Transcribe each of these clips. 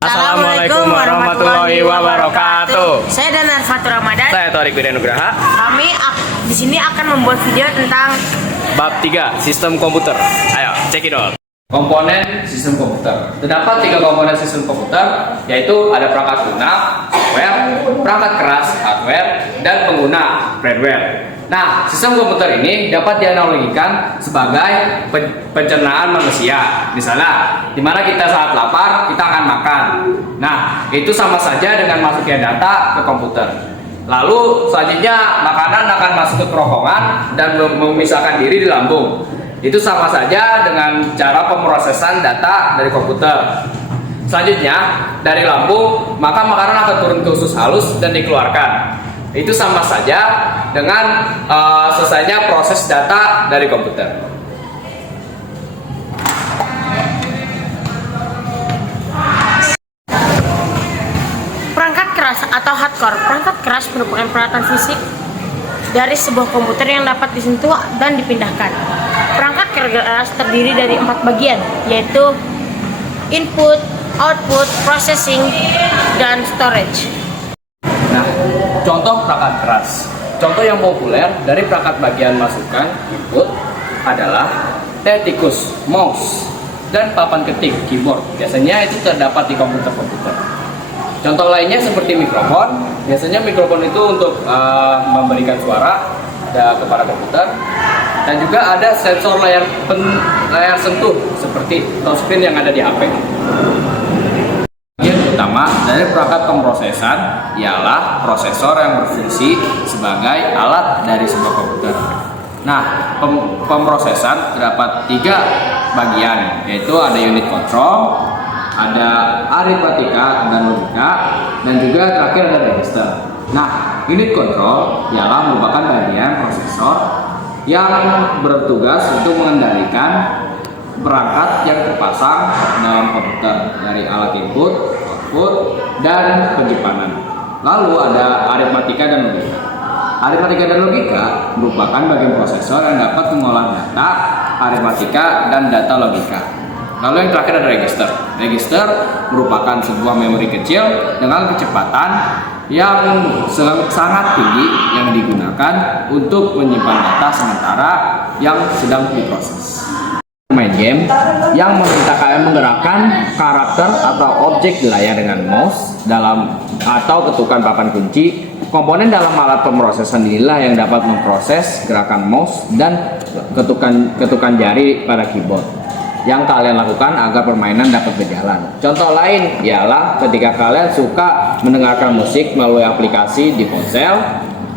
Assalamualaikum warahmatullahi wabarakatuh. Saya Danar Fatur Ramadan. Saya Torik Widya Nugraha. Kami di sini akan membuat video tentang Bab 3, sistem komputer. Ayo, cekidot. Komponen sistem komputer. Terdapat 3 komponen sistem komputer, yaitu ada perangkat lunak, software, perangkat keras, hardware, dan pengguna, firmware. Nah, sistem komputer ini dapat dianalogikan sebagai pencernaan manusia. Misalnya, di mana kita saat lapar, kita akan makan. Nah, itu sama saja dengan masuknya data ke komputer. Lalu selanjutnya makanan akan masuk ke kerongkongan dan memisahkan diri di lambung. Itu sama saja dengan cara pemrosesan data dari komputer. Selanjutnya dari lambung maka makanan akan turun ke usus halus dan dikeluarkan. Itu sama saja dengan selesainya proses data dari komputer. perangkat keras atau hardcore. Perangkat keras merupakan peralatan fisik dari sebuah komputer yang dapat disentuh dan dipindahkan. Perangkat keras terdiri dari 4 bagian, yaitu input, output, processing, dan storage. Nah, contoh perangkat keras. Contoh yang populer dari perangkat bagian masukan input adalah tikus, mouse, dan papan ketik keyboard. Biasanya itu terdapat di komputer-komputer. Contoh lainnya seperti mikrofon. Biasanya mikrofon itu untuk memberikan suara kepada komputer. Dan juga ada sensor layar sentuh seperti touchscreen yang ada di HP. Bagian utama dari perangkat pemrosesan ialah prosesor yang berfungsi sebagai alat dari sebuah komputer. Nah, pemrosesan terdapat 3 bagian, yaitu ada unit control, ada aritmatika dan logika, dan juga terakhir ada register. Nah, unit control ialah merupakan bagian prosesor yang bertugas untuk mengendalikan perangkat yang terpasang dalam komputer dari alat input, output, dan penyimpanan. Lalu ada aritmatika dan logika. Aritmatika dan logika merupakan bagian prosesor yang dapat mengolah data aritmatika dan data logika. Lalu yang terakhir ada register. Register merupakan sebuah memori kecil dengan kecepatan yang sangat tinggi yang digunakan untuk menyimpan data sementara yang sedang diproses. Main game yang meminta kalian menggerakkan karakter atau objek di layar dengan mouse atau ketukan papan kunci. Komponen dalam alat pemrosesan inilah yang dapat memproses gerakan mouse dan ketukan jari pada keyboard yang kalian lakukan agar permainan dapat berjalan. Contoh lain ialah ketika kalian suka mendengarkan musik melalui aplikasi di ponsel,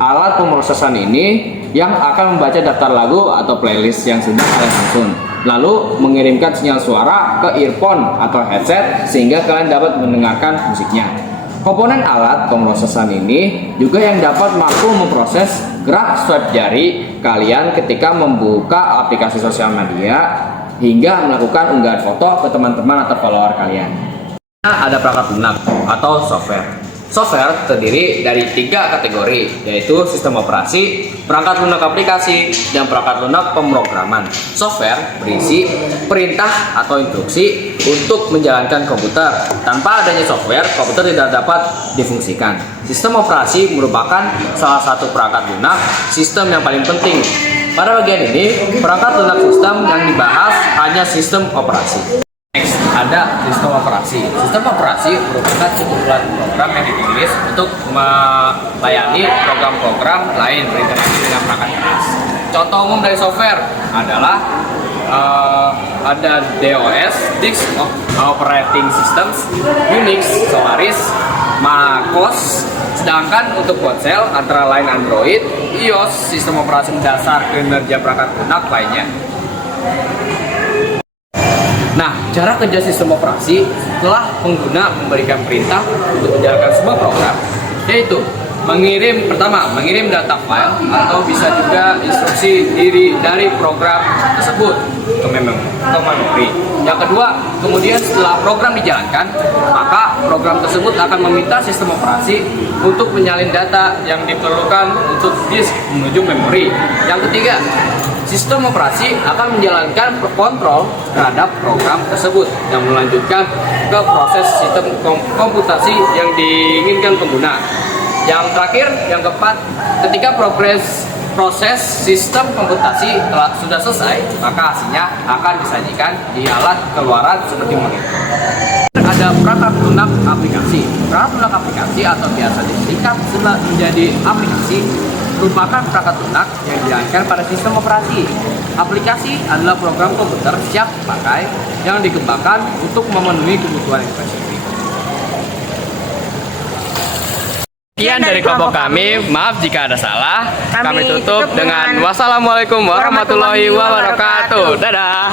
alat pemrosesan ini yang akan membaca daftar lagu atau playlist yang sudah kalian susun, lalu mengirimkan sinyal suara ke earphone atau headset sehingga kalian dapat mendengarkan musiknya. Komponen alat pemrosesan ini juga yang dapat mampu memproses gerak swipe jari kalian ketika membuka aplikasi sosial media hingga melakukan unggahan foto ke teman-teman atau follower kalian. Ada perangkat lunak atau software. Software terdiri dari 3 kategori, yaitu sistem operasi, perangkat lunak aplikasi, dan perangkat lunak pemrograman. Software berisi perintah atau instruksi untuk menjalankan komputer. Tanpa adanya software, komputer tidak dapat difungsikan. Sistem operasi merupakan salah satu perangkat lunak sistem yang paling penting. Pada bagian ini, perangkat lunak sistem yang dibahas hanya sistem operasi. Next, ada sistem operasi. Sistem operasi merupakan sekumpulan program yang ditulis untuk melayani program-program lain berinteraksi dengan perangkat keras. Contoh umum dari software adalah ada DOS, Disk Operating Systems, Unix, Solaris, MacOS. Sedangkan untuk ponsel antara lain Android, iOS, sistem operasi mendasar kinerja perangkat lunak lainnya. Nah, cara kerja sistem operasi setelah pengguna memberikan perintah untuk menjalankan sebuah program, yaitu mengirim data file atau bisa juga instruksi dari program tersebut ke memori. Yang kedua, kemudian setelah program dijalankan, maka program tersebut akan meminta sistem operasi untuk menyalin data yang diperlukan untuk disk menuju memori. Yang ketiga, sistem operasi akan menjalankan kontrol terhadap program tersebut yang melanjutkan ke proses sistem komputasi yang diinginkan pengguna. Yang terakhir, yang keempat, ketika proses sistem komputasi sudah selesai, maka hasilnya akan disajikan di alat keluaran seperti monitor. Ada perangkat lunak aplikasi. Perangkat lunak aplikasi atau biasa disingkat menjadi aplikasi merupakan perangkat lunak yang dijalankan pada sistem operasi. Aplikasi adalah program komputer siap pakai yang dikembangkan untuk memenuhi kebutuhan yang spesifik. Sekian dari kelompok kami, maaf jika ada salah. Kami tutup dengan wassalamualaikum warahmatullahi wabarakatuh. Dadah.